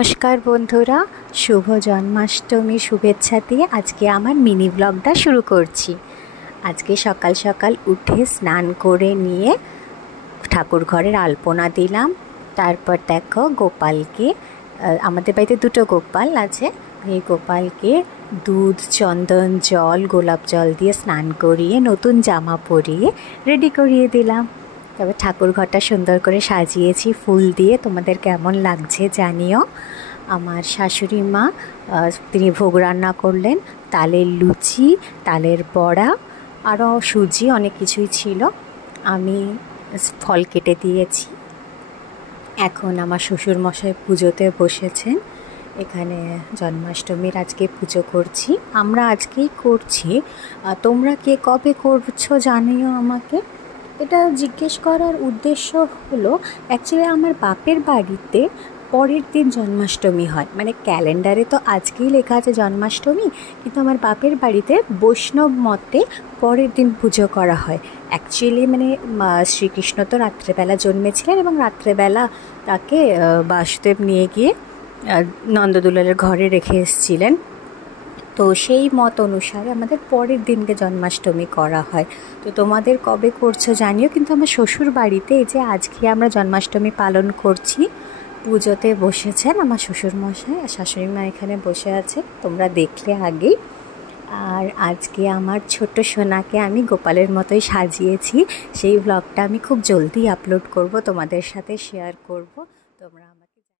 নমস্কার বন্ধুরা, শুভ জন্মাষ্টমী শুভেচ্ছা দিয়ে আজকে আমার মিনি ব্লগটা শুরু করছি। আজকে সকাল সকাল উঠে স্নান করে নিয়ে ঠাকুর ঘরের আলপনা দিলাম। তারপর দেখো গোপালকে, আমাদের বাড়িতে দুটো গোপাল আছে, এই গোপালকে দুধ, চন্দন, জল, গোলাপ জল দিয়ে স্নান করিয়ে নতুন জামা পরিয়ে রেডি করিয়ে দিলাম। তবে ঠাকুর ঘরটা সুন্দর করে সাজিয়েছি ফুল দিয়ে। তোমাদের কেমন লাগছে জানিও। আমার শাশুড়ি মা তিনি ভোগ রান্না করলেন, তালের লুচি, তালের বড়া, আরও সুজি, অনেক কিছুই ছিল। আমি ফল কেটে দিয়েছি। এখন আমার শ্বশুরমশাই পুজোতে বসেছেন। এখানে জন্মাষ্টমীর আজকে পুজো করছি, আমরা আজকেই করছি। তোমরা কে কবে করছো জানিও আমাকে। এটা জিজ্ঞেস করার উদ্দেশ্য হলো, অ্যাকচুয়ালি আমার বাপের বাড়িতে পরের দিন জন্মাষ্টমী হয়, মানে ক্যালেন্ডারে তো আজকেই লেখা আছে জন্মাষ্টমী, কিন্তু আমার বাপের বাড়িতে বৈষ্ণব মতে পরের দিন পুজো করা হয়। অ্যাকচুয়ালি মানে শ্রীকৃষ্ণ তো রাত্রেবেলা জন্মেছিলেন এবং রাত্রেবেলা তাকে বাসুদেব নিয়ে গিয়ে নন্দদুলালের ঘরে রেখে এসেছিলেন। তো সেই মত অনুসারে আমাদের পরের দিনকে জন্মাষ্টমী করা হয়। তো তোমাদের কবে করছো জানিও। কিন্তু আমার শ্বশুর বাড়িতে এই যে আজকে আমরা জন্মাষ্টমী পালন করছি, পুজোতে বসেছেন আমার শ্বশুরমশাই আর শাশুড়ি মা এখানে বসে আছে, তোমরা দেখলে আগেই। আর আজকে আমার ছোট্ট সোনাকে আমি গোপালের মতোই সাজিয়েছি, সেই ব্লগটা আমি খুব জলদি আপলোড করব, তোমাদের সাথে শেয়ার করব। তোমরা